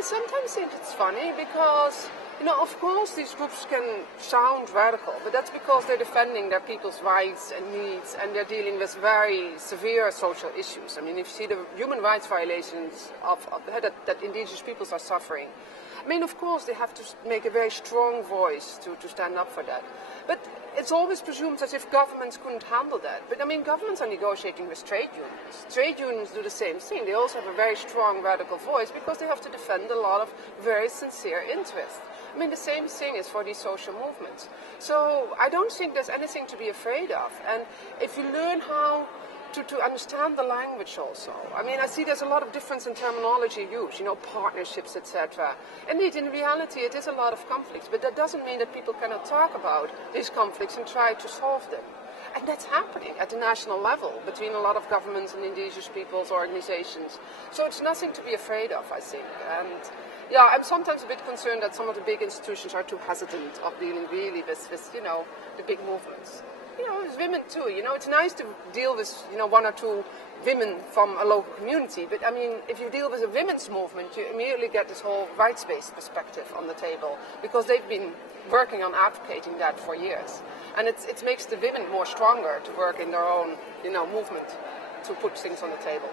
I sometimes think it's funny because, of course these groups can sound radical, but that's because they're defending their people's rights and needs, and they're dealing with very severe social issues. I mean, if you see the human rights violations that indigenous peoples are suffering, I mean, of course they have to make a very strong voice to stand up for that. But it's always presumed as if governments couldn't handle that. But I mean, governments are negotiating with trade unions. Trade unions do the same thing. They also have a very strong radical voice because they have to defend a lot of very sincere interests. I mean, the same thing is for these social movements. So I don't think there's anything to be afraid of. And if you learn how to understand the language also. I mean, I see there's a lot of difference in terminology used, partnerships, etc. Indeed, in reality, it is a lot of conflicts, but that doesn't mean that people cannot talk about these conflicts and try to solve them. And that's happening at the national level between a lot of governments and indigenous peoples' organizations. So it's nothing to be afraid of, I think. And yeah, I'm sometimes a bit concerned that some of the big institutions are too hesitant of dealing really with the big movements. It's women too. It's nice to deal with, one or two women from a local community. But I mean, if you deal with a women's movement, you immediately get this whole rights-based perspective on the table because they've been working on advocating that for years. And it makes the women more stronger to work in their own, movement to put things on the table.